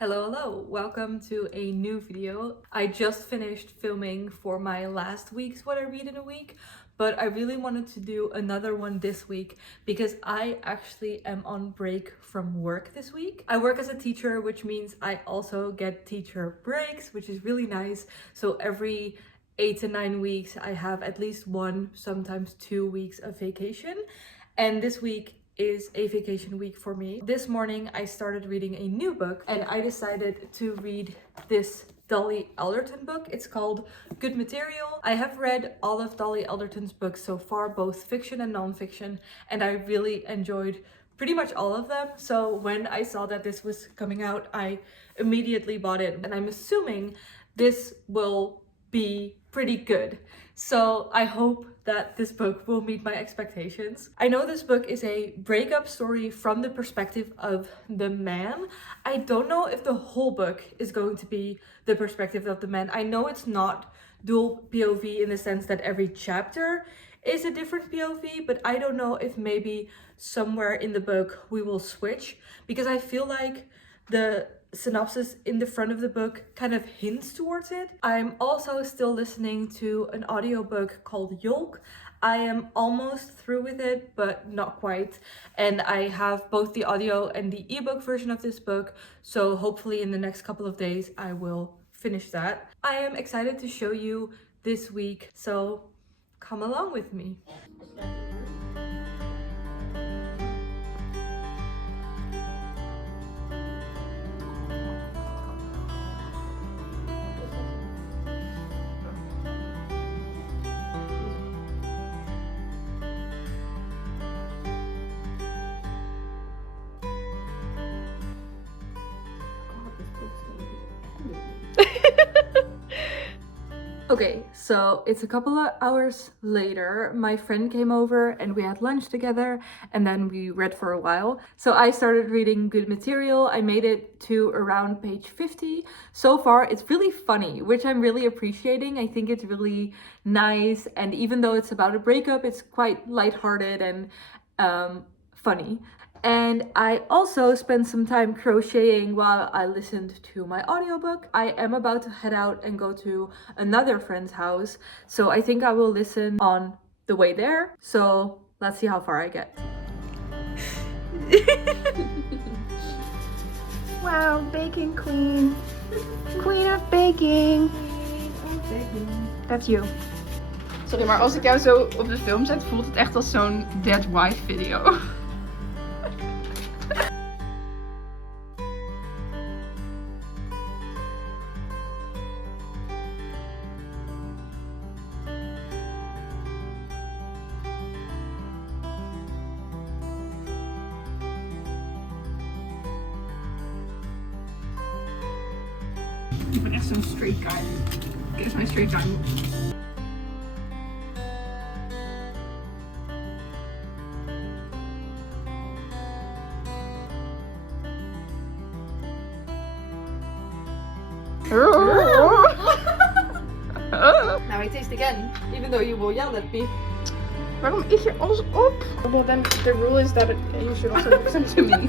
Hello, welcome to a new video. I just finished filming for my last week's What I Read in a Week, but I really wanted to do another one this week because I actually am on break from work this week. I work as a teacher, which means I also get teacher breaks, which is really nice. So every 8 to 9 weeks, I have at least 1, sometimes 2 weeks of vacation. And this week is a vacation week for me. This morning I started reading a new book and I decided to read this Dolly Alderton book. It's called Good Material. I have read all of Dolly Alderton's books so far, both fiction and non-fiction, and I really enjoyed pretty much all of them. So when I saw that this was coming out, I immediately bought it, and I'm assuming this will be pretty good. So I hope that this book will meet my expectations. I know this book is a breakup story from the perspective of the man. I don't know if the whole book is going to be the perspective of the man. I know it's not dual POV in the sense that every chapter is a different POV, but I don't know if maybe somewhere in the book we will switch, because I feel like the synopsis in the front of the book kind of hints towards it. I'm also still listening to an audiobook called Yolk. I am almost through with it, but not quite. And I have both the audio and the ebook version of this book. So hopefully in the next couple of days, I will finish that. I am excited to show you this week. So come along with me. Okay, so it's a couple of hours later. My friend came over and we had lunch together, and then we read for a while. So I started reading Good Material. I made it to around page 50. So far, it's really funny, which I'm really appreciating. I think it's really nice, and even though it's about a breakup, it's quite lighthearted and funny. And I also spent some time crocheting while I listened to my audiobook. I am about to head out and go to another friend's house, so I think I will listen on the way there. So let's see how far I get. Wow, baking queen. Queen of baking. That's you. Sorry, maar als ik jou zo op de film zet, voelt het echt als zo'n dead wife video. Ik ben echt zo'n straight guy. Dit is mijn straight guy. Now I taste again, even though you will yell at me. Waarom eet je alles op? Well, then the rule is that you should also listen to me.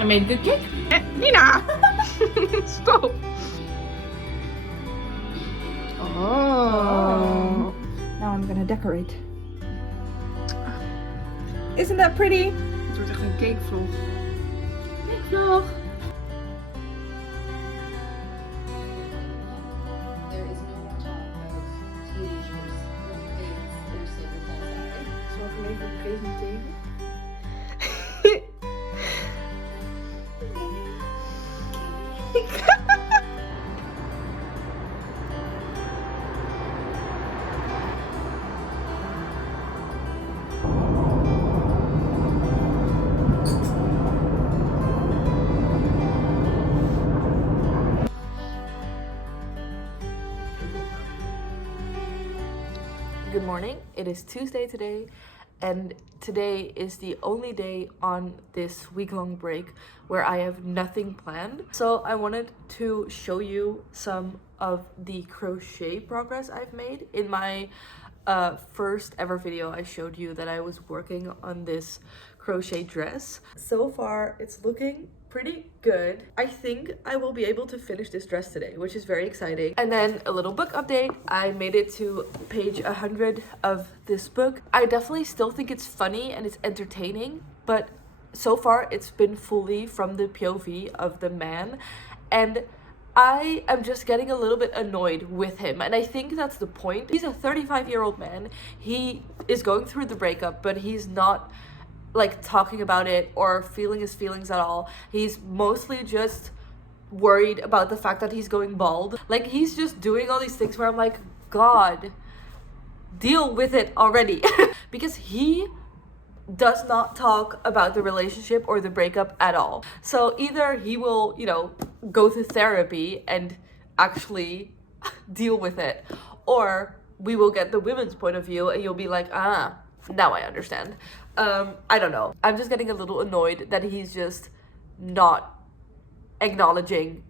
I made a good cake. Nina! Stop! Oh. Now I'm gonna decorate. Isn't that pretty? Het wordt echt een cakevlog. Cakevlog! There is no more talk of teenagers who face their secrets outside. Zal ik hem even presenteren? Good morning. It is Tuesday today, and today is the only day on this week-long break where I have nothing planned. So I wanted to show you some of the crochet progress I've made. In my first ever video, I showed you that I was working on this crochet dress. So far, it's looking pretty good. I think I will be able to finish this dress today, which is very exciting. And then a little book update. I made it to page 100 of this book. I definitely still think it's funny and it's entertaining, but so far it's been fully from the POV of the man, and I am just getting a little bit annoyed with him, and I think that's the point. He's a 35-year-old man. He is going through the breakup, but he's not like talking about it or feeling his feelings at all. He's mostly just worried about the fact that he's going bald. Like, he's just doing all these things where I'm like, God, deal with it already. Because he does not talk about the relationship or the breakup at all. So either he will, you know, go to therapy and actually deal with it, or we will get the women's point of view and you'll be like, ah, now I understand. I don't know. I'm just getting a little annoyed that he's just not acknowledging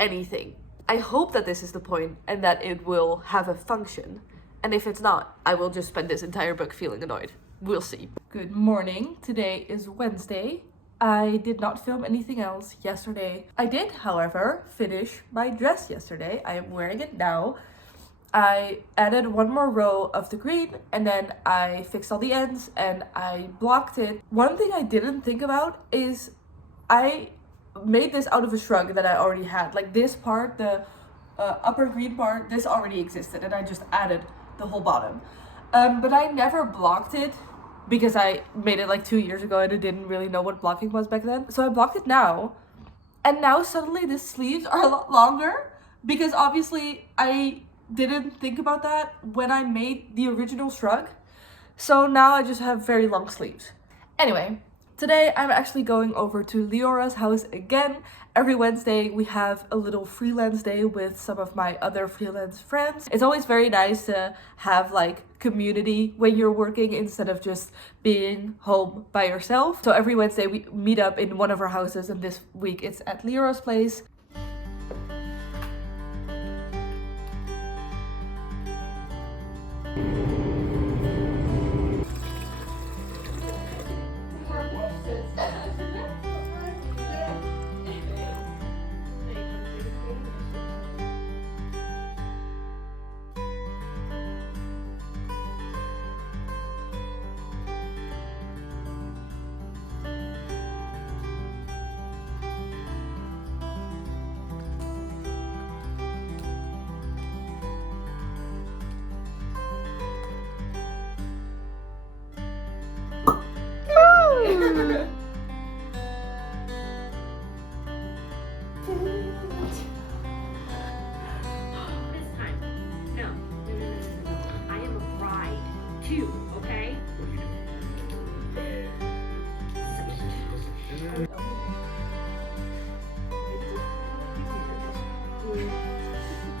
anything. I hope that this is the point and that it will have a function. And if it's not, I will just spend this entire book feeling annoyed. We'll see. Good morning. Today is Wednesday. I did not film anything else yesterday. I did, however, finish my dress yesterday. I am wearing it now. I added one more row of the green, and then I fixed all the ends and I blocked it. One thing I didn't think about is I made this out of a shrug that I already had. Like, this part, the upper green part, this already existed, and I just added the whole bottom. But I never blocked it because I made it like 2 years ago and I didn't really know what blocking was back then. So I blocked it now, and now suddenly the sleeves are a lot longer because obviously I didn't think about that when I made the original shrug. So now I just have very long sleeves. Anyway, today I'm actually going over to Leora's house again. Every Wednesday we have a little freelance day with some of my other freelance friends. It's always very nice to have like community when you're working instead of just being home by yourself. So every Wednesday we meet up in one of our houses, and this week it's at Leora's place.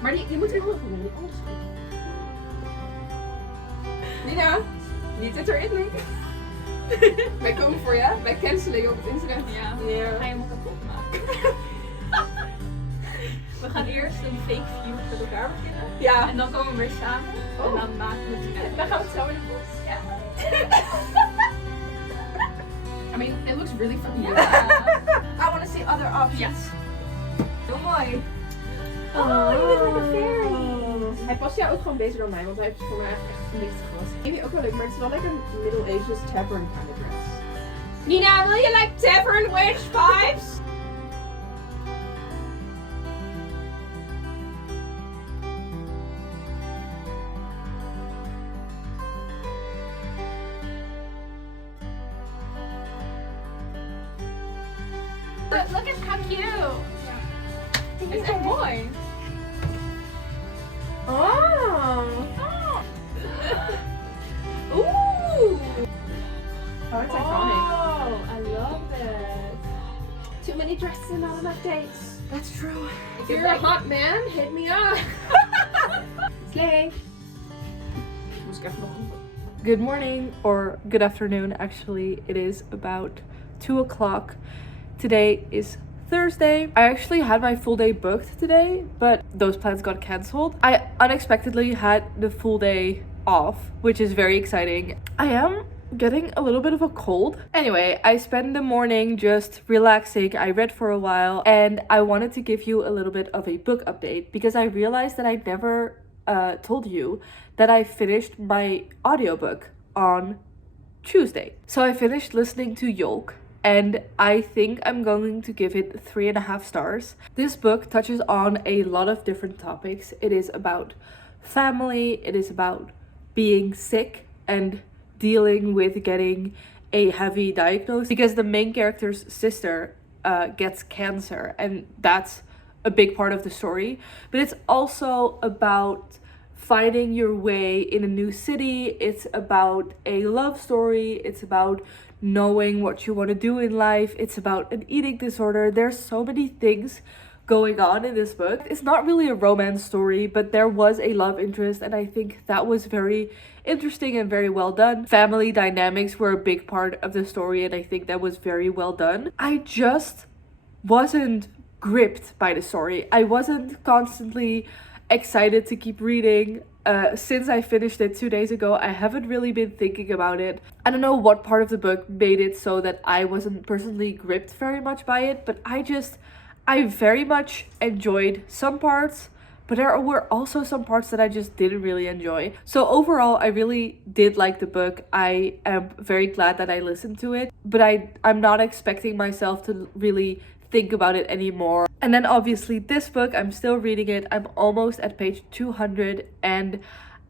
Maar je moet weer helpen, niet alles goed. Nina, niet het erin doen. Wij komen voor je, wij cancelen je op het internet. Ja, ga je hem kapot maken. We gaan eerst een fake view met elkaar beginnen. Ja. En dan komen we weer samen. Oh. En dan maken we het net. Dan gaan we het zo in de bos. Ja. I mean, it looks really funny. I want to see other options. Heel mooi. Oh, je bent like a fairy. Hij past jou ook gewoon beter dan mij, want hij heeft voor mij eigenlijk echt niks gehad. Maybe ook wel leuk, maar het is wel like een Middle Ages tavern kind of dress. Nina, will you like tavern witch vibes? Look at how cute. Is echt mooi. Oh. Ooh. Oh, it's iconic. Oh, I love this. Too many dresses and not enough dates. That's true. If you're a hot man, hit me up. Slay. Moest ik even nog roepen. Good morning, or good afternoon actually. It is about 2 o'clock. Today is Thursday. I actually had my full day booked today, but those plans got cancelled. I unexpectedly had the full day off, which is very exciting. I am getting a little bit of a cold. Anyway, I spent the morning just relaxing. I read for a while and I wanted to give you a little bit of a book update because I realized that I never told you that I finished my audiobook on Tuesday. So I finished listening to Yolk and I think I'm going to give it 3.5 stars. This book touches on a lot of different topics. It is about family, it is about being sick and dealing with getting a heavy diagnosis because the main character's sister gets cancer and that's a big part of the story. But it's also about finding your way in a new city. It's about a love story. It's about knowing what you want to do in life. It's about an eating disorder. There's so many things going on in this book. It's not really a romance story, but there was a love interest and I think that was very interesting and very well done. Family dynamics were a big part of the story and I think that was very well done. I just wasn't gripped by the story. I wasn't constantly excited to keep reading. Since I finished it 2 days ago, I haven't really been thinking about it. I don't know what part of the book made it so that I wasn't personally gripped very much by it, but I very much enjoyed some parts, but there were also some parts that I just didn't really enjoy. So overall, I really did like the book. I am very glad that I listened to it, but I'm not expecting myself to really think about it anymore. And then obviously this book, I'm still reading it. I'm almost at page 200 and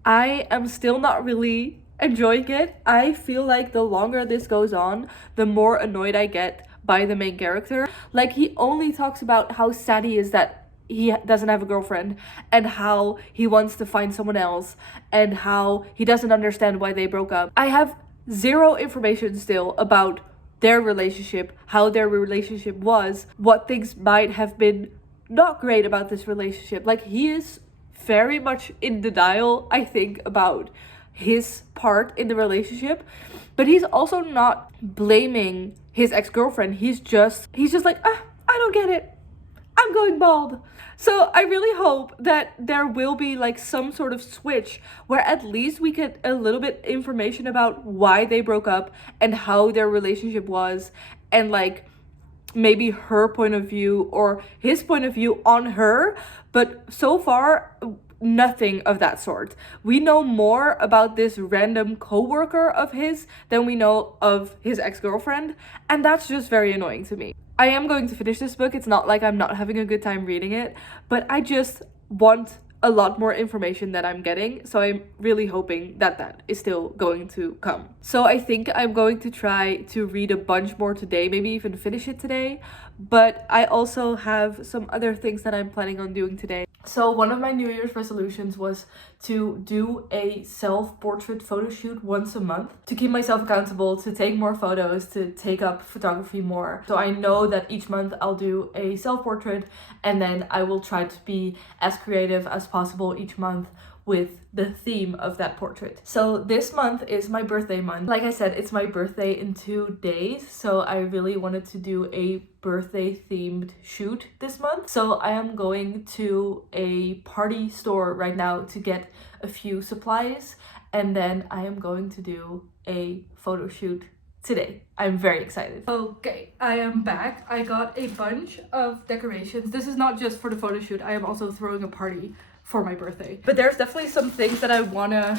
I am still not really enjoying it. I feel like the longer this goes on, the more annoyed I get by the main character. Like, he only talks about how sad he is that he doesn't have a girlfriend and how he wants to find someone else and how he doesn't understand why they broke up. I have zero information still about their relationship, how their relationship was, what things might have been not great about this relationship. Like, he is very much in denial, I think, about his part in the relationship, but he's also not blaming his ex-girlfriend. He's just like, I don't get it, I'm going bald. So I really hope that there will be like some sort of switch where at least we get a little bit information about why they broke up and how their relationship was, and like maybe her point of view or his point of view on her. But so far, nothing of that sort. We know more about this random co-worker of his than we know of his ex-girlfriend, and that's just very annoying to me. I am going to finish this book. It's not like I'm not having a good time reading it, but I just want a lot more information that I'm getting, so I'm really hoping that that is still going to come. So I think I'm going to try to read a bunch more today, maybe even finish it today, but I also have some other things that I'm planning on doing today. So one of my New Year's resolutions was to do a self-portrait photo shoot once a month, to keep myself accountable, to take more photos, to take up photography more. So I know that each month I'll do a self-portrait and then I will try to be as creative as possible each month with the theme of that portrait. So this month is my birthday month. Like I said, it's my birthday in 2 days, so I really wanted to do a birthday themed shoot this month. So I am going to a party store right now to get a few supplies, and then I am going to do a photo shoot today. I'm very excited. Okay, I am back. I got a bunch of decorations. This is not just for the photo shoot. I am also throwing a party for my birthday. But there's definitely some things that I wanna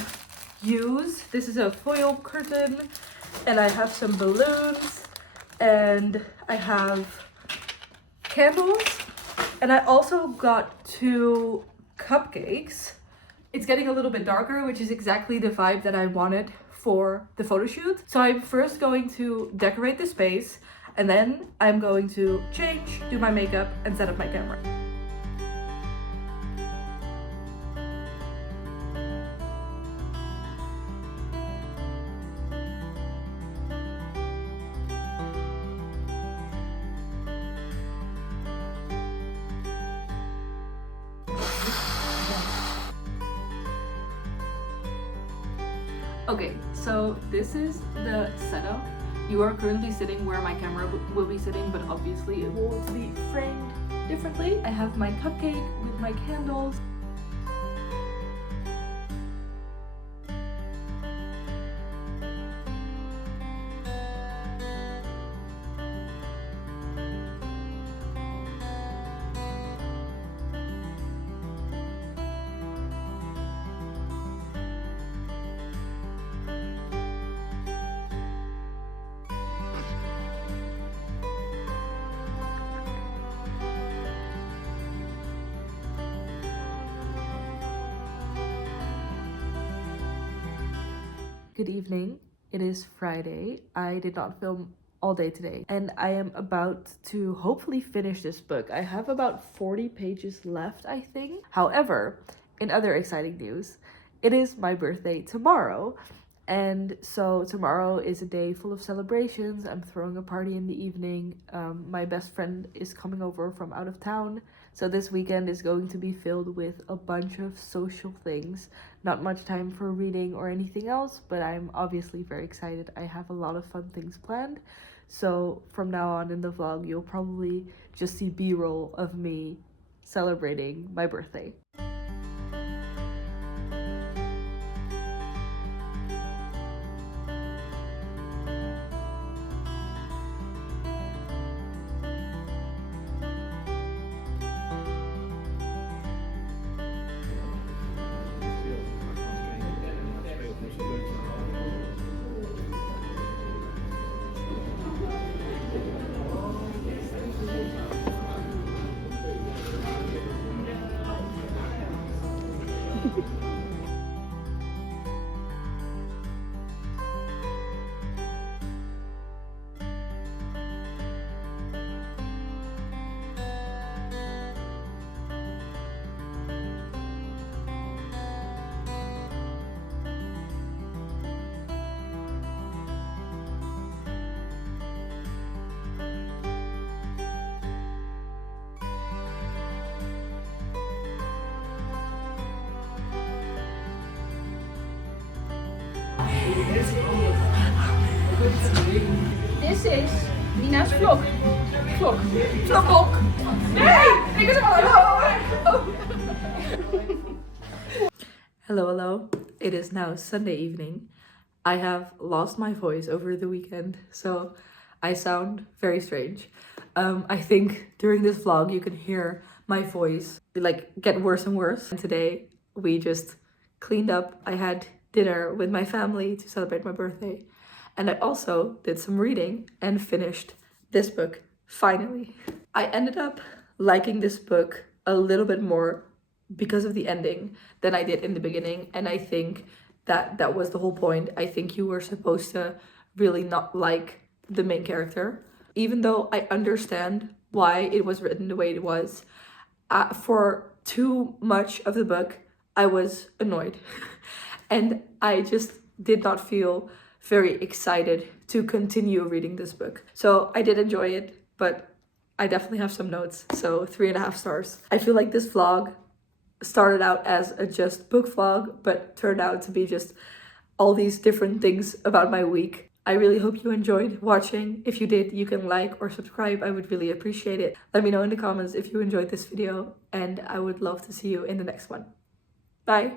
use. This is a foil curtain, and I have some balloons, and I have candles, and I also got 2 cupcakes. It's getting a little bit darker, which is exactly the vibe that I wanted for the photo shoot. So I'm first going to decorate the space, and then I'm going to change, do my makeup, and set up my camera. Okay, so this is the setup. You are currently sitting where my camera will be sitting, but obviously it will be framed differently. I have my cupcake with my candles. Good evening. It is Friday. I did not film all day today, and I am about to hopefully finish this book. I have about 40 pages left, I think. However, in other exciting news, it is my birthday tomorrow. And so tomorrow is a day full of celebrations. I'm throwing a party in the evening. My best friend is coming over from out of town. So this weekend is going to be filled with a bunch of social things. Not much time for reading or anything else, but I'm obviously very excited. I have a lot of fun things planned. So from now on in the vlog, you'll probably just see B-roll of me celebrating my birthday. This is Nina's vlog. Vlog. Vlog. Nee! Ik was Hello, hello. It is now Sunday evening. I have lost my voice over the weekend, so I sound very strange. I think during this vlog you can hear my voice like get worse and worse. And today we just cleaned up. I had dinner with my family to celebrate my birthday. And I also did some reading and finished this book, finally. I ended up liking this book a little bit more because of the ending than I did in the beginning. And I think that was the whole point. I think you were supposed to really not like the main character. Even though I understand why it was written the way it was, for too much of the book, I was annoyed. And I just did not feel very excited to continue reading this book. So I did enjoy it, but I definitely have some notes. So 3.5 stars. I feel like this vlog started out as a just book vlog, but turned out to be just all these different things about my week. I really hope you enjoyed watching. If you did, you can like or subscribe. I would really appreciate it. Let me know in the comments if you enjoyed this video, and I would love to see you in the next one. Bye.